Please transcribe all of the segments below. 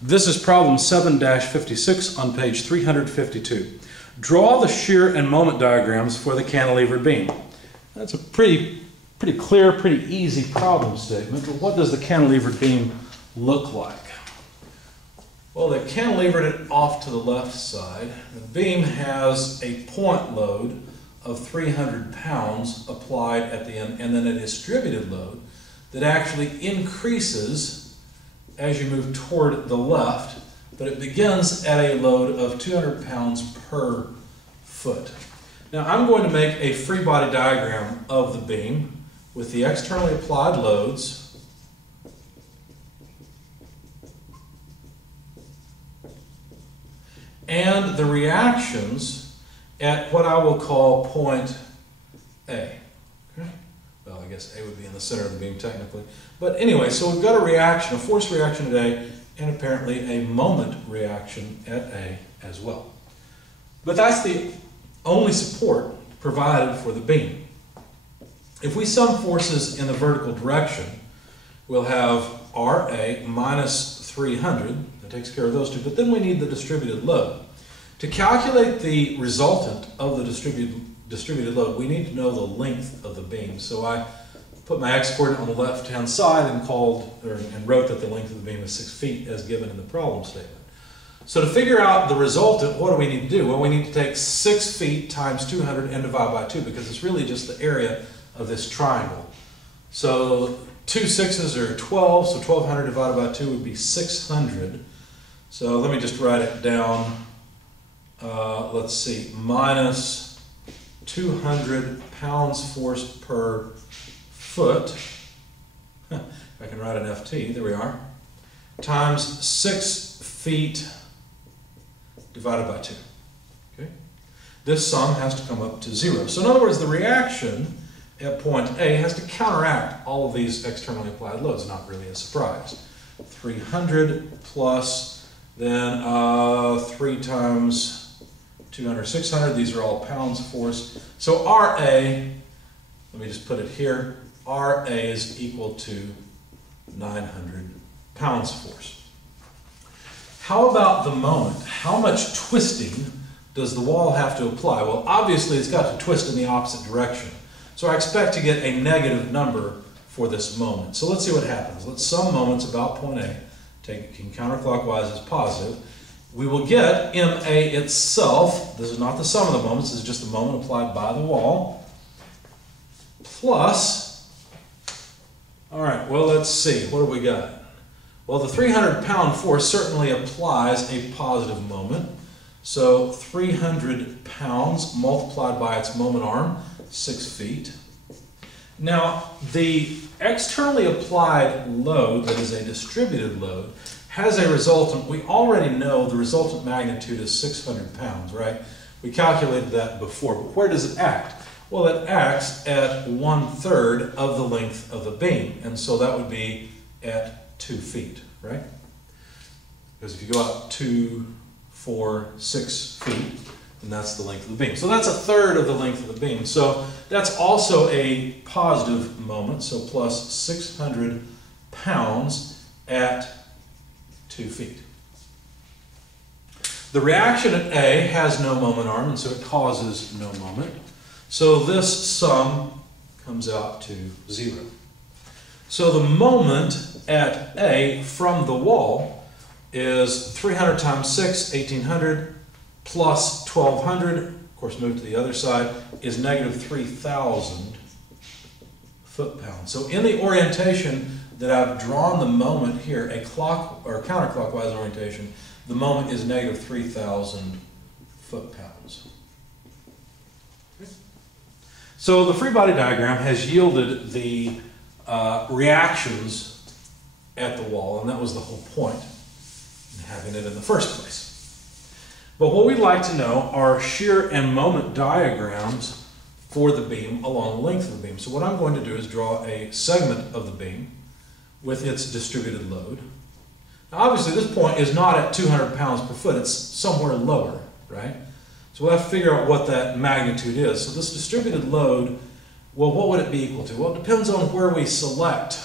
This is problem 7-56 on page 352. Draw the shear and moment diagrams for the cantilevered beam. That's a pretty clear, pretty easy problem statement, but what does the cantilevered beam look like? Well, they've cantilevered it off to the left side. The beam has a point load of 300 pounds applied at the end, and then a distributed load that actually increases as you move toward the left, but it begins at a load of 200 pounds per foot. Now I'm going to make a free body diagram of the beam with the externally applied loads and the reactions at what I will call point A. Okay? Well, I guess A would be in the center of the beam technically. But anyway, so we've got a reaction, a force reaction at A, and apparently a moment reaction at A as well. But that's the only support provided for the beam. If we sum forces in the vertical direction, we'll have RA minus 300. That takes care of those two. But then we need the distributed load. To calculate the resultant of the distributed load, we need to know the length of the beam. So I put my x-coordinate on the left-hand side and wrote that the length of the beam is 6 feet as given in the problem statement. So to figure out the resultant, what do we need to do? Well, we need to take 6 feet times 200 and divide by 2 because it's really just the area of this triangle. So 2 6s are 12, so 1200 divided by 2 would be 600. So let me just write it down. Let's see, minus 200 pounds force per foot. If I can write an FT, there we are. Times 6 feet divided by 2. Okay? This sum has to come up to 0. So in other words, the reaction at point A has to counteract all of these externally applied loads. Not really a surprise. 300 plus then 3 times 200, 600. These are all pounds of force. So RA, let me just put it here, RA is equal to 900 pounds force. How about the moment? How much twisting does the wall have to apply? Well, obviously it's got to twist in the opposite direction. So I expect to get a negative number for this moment. So let's see what happens. Let's sum moments about point A, taking counterclockwise as positive. We will get MA itself, this is not the sum of the moments, this is just the moment applied by the wall, plus, all right, well, let's see, what do we got? Well, the 300-pound force certainly applies a positive moment. So 300 pounds multiplied by its moment arm, 6 feet. Now, the externally applied load, that is a distributed load, has a resultant. We already know the resultant magnitude is 600 pounds, right? We calculated that before, but where does it act? Well, it acts at 1/3 of the length of the beam, and so that would be at 2 feet, right? Because if you go out 2, 4, 6 feet, then that's the length of the beam. So that's 1/3 of the length of the beam. So that's also a positive moment, so plus 600 pounds at 2 feet. The reaction at A has no moment arm, and so it causes no moment. So this sum comes out to 0. So the moment at A from the wall is 300 times 6, 1800, plus 1200, of course moved to the other side, is negative 3,000 foot-pounds. So in the orientation that I've drawn the moment here, a clock or counterclockwise orientation, the moment is negative 3,000 foot-pounds. Okay. So the free body diagram has yielded the reactions at the wall, and that was the whole point in having it in the first place. But what we'd like to know are shear and moment diagrams for the beam along the length of the beam. So what I'm going to do is draw a segment of the beam with its distributed load. Now obviously this point is not at 200 pounds per foot, it's somewhere lower, right? So we'll have to figure out what that magnitude is. So this distributed load, well, what would it be equal to? Well, it depends on where we select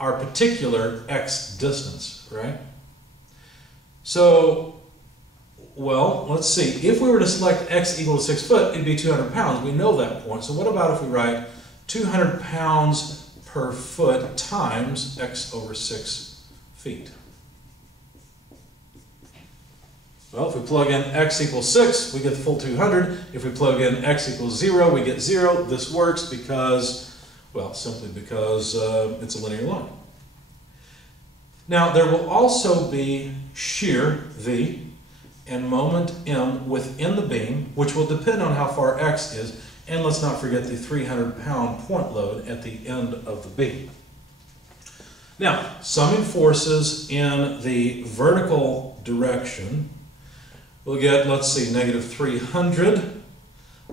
our particular x distance, right? So, well, let's see. If we were to select x equal to 6 foot, it'd be 200 pounds. We know that point. So what about if we write 200 pounds per foot times x over 6 feet? Well, if we plug in x equals 6, we get the full 200. If we plug in x equals 0, we get 0. This works because, well, simply because it's a linear line. Now, there will also be shear V and moment M within the beam, which will depend on how far x is. And let's not forget the 300-pound point load at the end of the beam. Now, summing forces in the vertical direction, we'll get, let's see, negative 300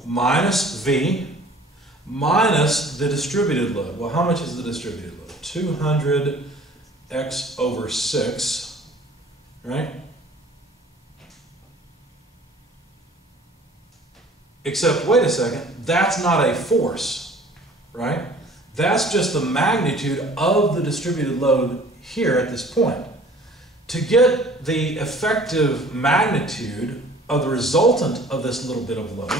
minus V minus the distributed load. Well, how much is the distributed load? 200 x over 6, right? Except, wait a second, that's not a force, right? That's just the magnitude of the distributed load here at this point. To get the effective magnitude of the resultant of this little bit of load,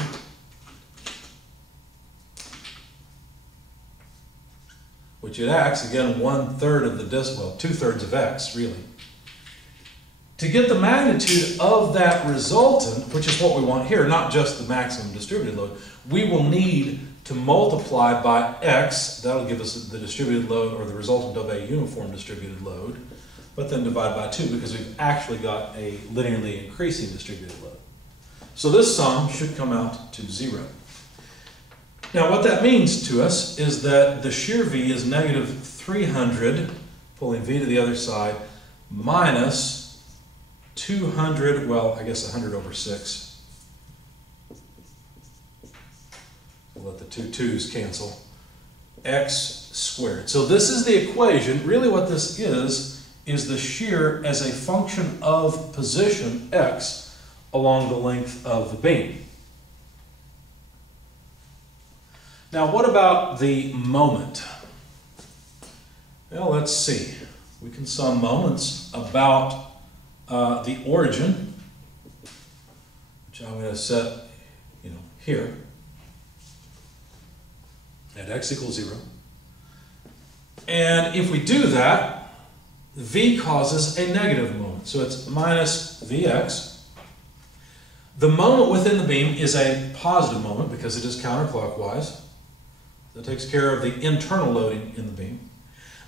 which it acts, again, 1/3 of the distance, well, 2/3 of x, really. To get the magnitude of that resultant, which is what we want here, not just the maximum distributed load, we will need to multiply by x, that'll give us the distributed load or the resultant of a uniform distributed load, but then divide by 2 because we've actually got a linearly increasing distributed load. So this sum should come out to 0. Now what that means to us is that the shear V is negative 300, pulling V to the other side, minus 200, well, I guess 100 over 6. We'll let the two 2's cancel. X squared. So this is the equation. Really what this is the shear as a function of position, x, along the length of the beam. Now what about the moment? Well, let's see. We can sum moments about the origin, which I'm going to set, here at x equals 0. And if we do that, V causes a negative moment. So it's minus Vx. The moment within the beam is a positive moment because it is counterclockwise. That takes care of the internal loading in the beam.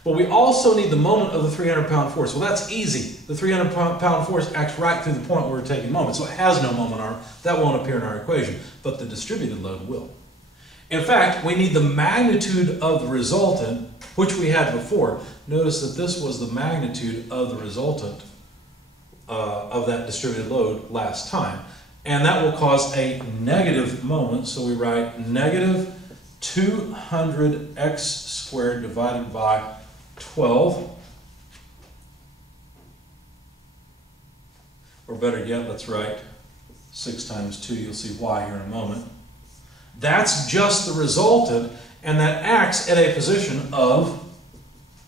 But we also need the moment of the 300-pound force. Well, that's easy. The 300-pound force acts right through the point where we're taking moment, so it has no moment arm. That won't appear in our equation, but the distributed load will. In fact, we need the magnitude of the resultant, which we had before. Notice that this was the magnitude of the resultant of that distributed load last time. And that will cause a negative moment, so we write negative 200x squared divided by 12. Or better yet, let's write 6 times 2. You'll see why here in a moment. That's just the resultant, and that acts at a position of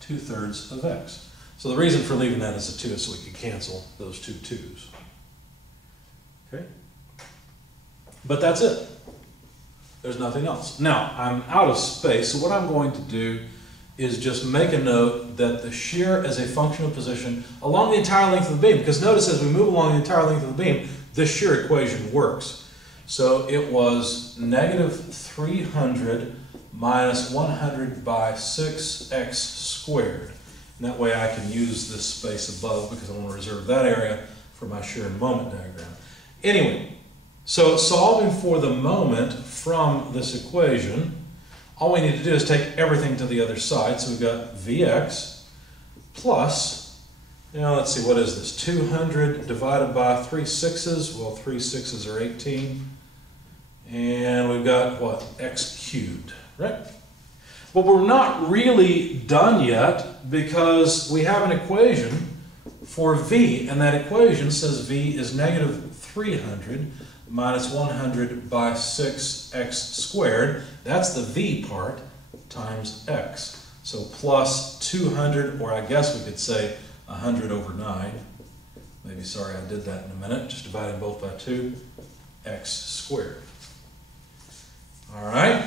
2/3 of x. So the reason for leaving that as a 2 is so we can cancel those two 2's. Okay? But that's it. There's nothing else. Now, I'm out of space, so what I'm going to do is just make a note that the shear as a function of position along the entire length of the beam, because notice as we move along the entire length of the beam, this shear equation works. So it was negative 300 minus 100 by 6x squared. And that way I can use this space above because I want to reserve that area for my shear and moment diagram. Anyway, so solving for the moment from this equation, all we need to do is take everything to the other side. So we've got Vx plus, let's see, what is this? 200 divided by 3 6's. Well, 3 6's are 18. And we've got, what, x cubed, right? But we're not really done yet because we have an equation for V, and that equation says V is negative 300 minus 100 by 6x squared. That's the V part times x. So plus 200, or I guess we could say 100 over 9. Maybe be sorry I did that in a minute. Just dividing both by 2, x squared. All right.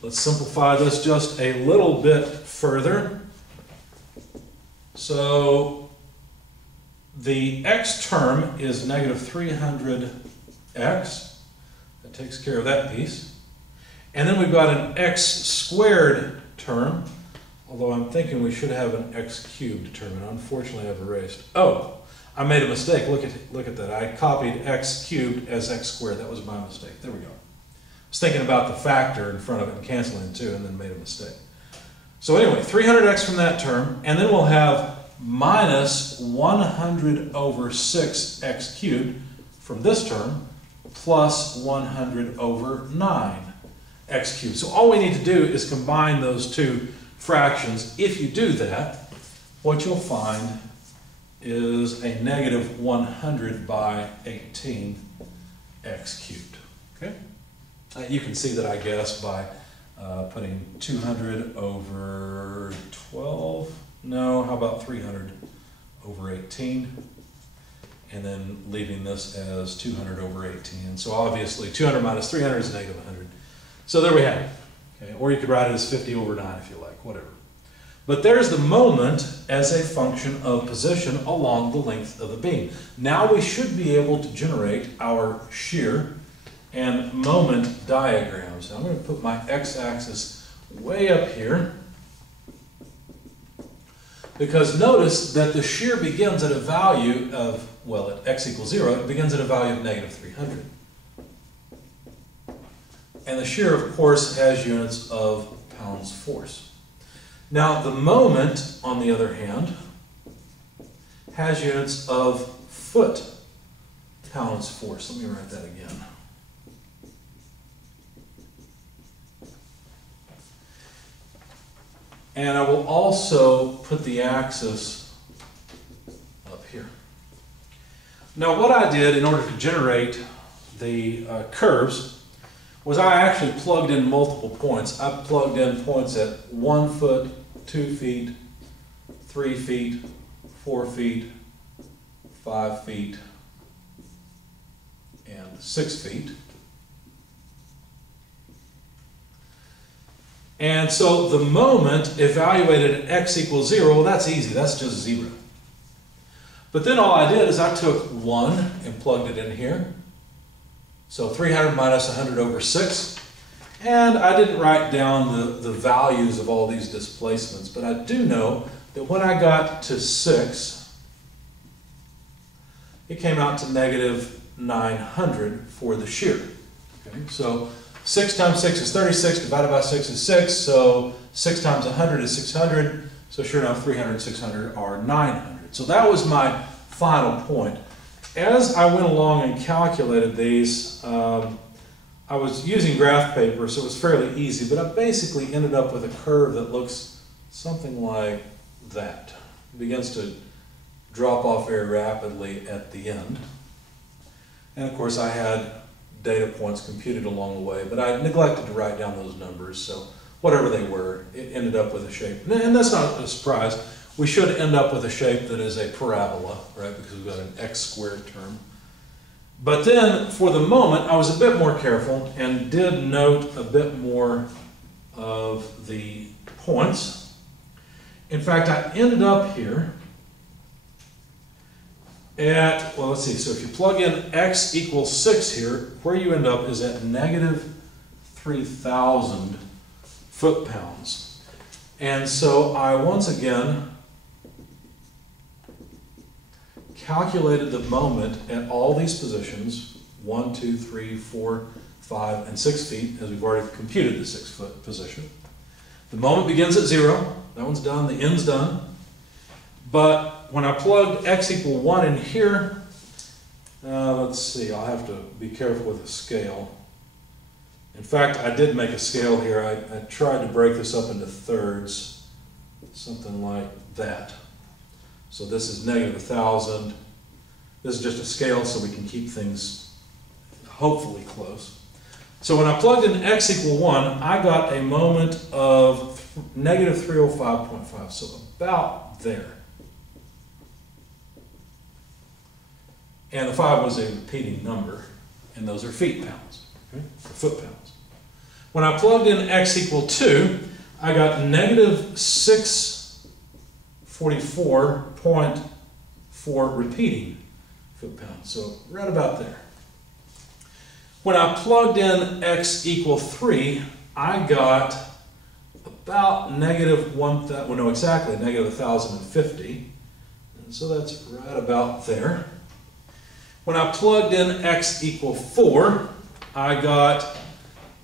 Let's simplify this just a little bit further. So the x term is negative 300x. That takes care of that piece. And then we've got an x squared term, although I'm thinking we should have an x cubed term, and unfortunately I've erased. Oh, I made a mistake. Look at that. I copied x cubed as x squared. That was my mistake. There we go. I was thinking about the factor in front of it and canceling 2 and then made a mistake. So anyway, 300x from that term, and then we'll have minus 100 over 6x cubed from this term, plus 100 over 9x cubed. So all we need to do is combine those two fractions. If you do that, what you'll find is a negative 100 by 18 x cubed. Okay? You can see that, I guess, by putting 200 over 12. No, how about 300 over 18? And then leaving this as 200 over 18. So obviously 200 minus 300 is negative 100. So there we have it. Okay? Or you could write it as 50 over 9 if you like, whatever. But there's the moment as a function of position along the length of the beam. Now we should be able to generate our shear and moment diagrams. Now I'm going to put my x-axis way up here, because notice that the shear begins at a value of, well, at x equals 0, it begins at a value of negative 300. And the shear, of course, has units of pounds force. Now, the moment, on the other hand, has units of foot pounds force. Let me write that again. And I will also put the axis up here. Now, what I did in order to generate the curves was I actually plugged in multiple points. I plugged in points at 1 foot, 2 feet, 3 feet, 4 feet, 5 feet, and 6 feet. And so the moment evaluated at x equals 0, well, that's easy. That's just 0. But then all I did is I took 1 and plugged it in here. So 300 minus 100 over 6. And I didn't write down the values of all these displacements, but I do know that when I got to 6, it came out to negative 900 for the shear. Okay, so 6 times 6 is 36, divided by 6 is 6, so 6 times 100 is 600, so sure enough 300 and 600 are 900. So that was my final point. As I went along and calculated these, I was using graph paper, so it was fairly easy, but I basically ended up with a curve that looks something like that. It begins to drop off very rapidly at the end. And of course I had data points computed along the way, but I neglected to write down those numbers, so whatever they were, it ended up with a shape. And that's not a surprise. We should end up with a shape that is a parabola, right, because we've got an x squared term. But then, for the moment, I was a bit more careful and did note a bit more of the points. In fact, I ended up here at, well, let's see, so if you plug in x equals 6 here, where you end up is at negative 3,000 foot-pounds. And so I once again calculated the moment at all these positions, 1, 2, 3, 4, 5, and 6 feet, as we've already computed the 6 foot position. The moment begins at 0. That one's done. The end's done. But when I plugged x equal 1 in here, let's see, I'll have to be careful with the scale. In fact, I did make a scale here. I tried to break this up into thirds, something like that. So this is negative 1,000. This is just a scale so we can keep things hopefully close. So when I plugged in x equal 1, I got a moment of negative 305.5, so about there. and the 5 was a repeating number, and those are feet-pounds, okay? Or foot-pounds. When I plugged in x equal 2, I got negative 644.4 repeating foot-pounds, so right about there. When I plugged in x equal 3, I got about negative 1,000, well no, exactly, negative 1,050, and so that's right about there. When I plugged in x equal 4, I got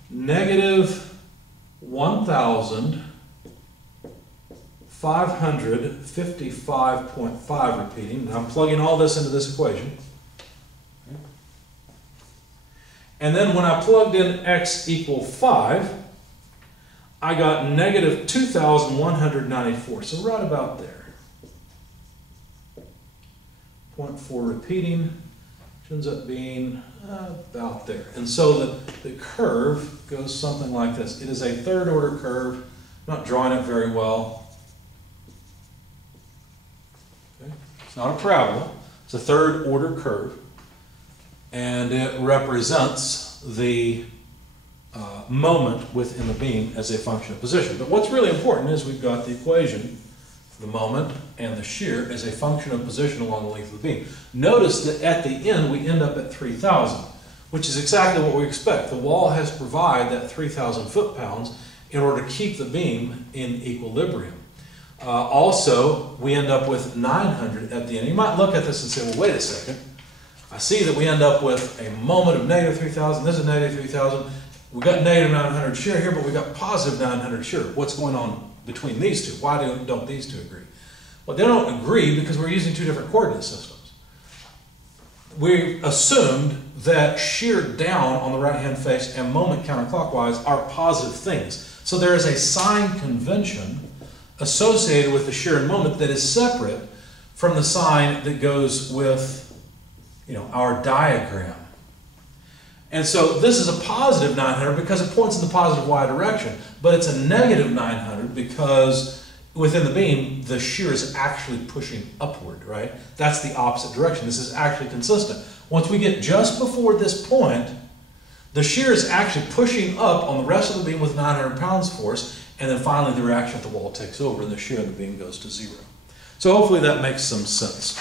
negative 1,555.5 repeating, and I'm plugging all this into this equation. And then when I plugged in x equal 5, I got negative 2,194, so right about there. 0.4 repeating, which ends up being about there. And so the curve goes something like this. It is a third order curve. I'm not drawing it very well. Okay. It's not a parabola. It's a third order curve. And it represents the moment within the beam as a function of position. But what's really important is we've got the equation for the moment and the shear as a function of position along the length of the beam. Notice that at the end we end up at 3,000, which is exactly what we expect. The wall has to provide that 3,000 foot-pounds in order to keep the beam in equilibrium. Also, we end up with 900 at the end. You might look at this and say, well, wait a second. I see that we end up with a moment of negative 3,000. This is negative 3,000. We've got negative 900 shear here, but we've got positive 900 shear. What's going on between these two? Why don't these two agree? Well, they don't agree because we're using two different coordinate systems. We assumed that shear down on the right-hand face and moment counterclockwise are positive things. So there is a sign convention associated with the shear and moment that is separate from the sign that goes with our diagram. And so this is a positive 900 because it points in the positive y direction, but it's a negative 900 because within the beam, the shear is actually pushing upward, right? That's the opposite direction. This is actually consistent. Once we get just before this point, the shear is actually pushing up on the rest of the beam with 900 pounds force, and then finally the reaction at the wall takes over and the shear in the beam goes to 0. So hopefully that makes some sense.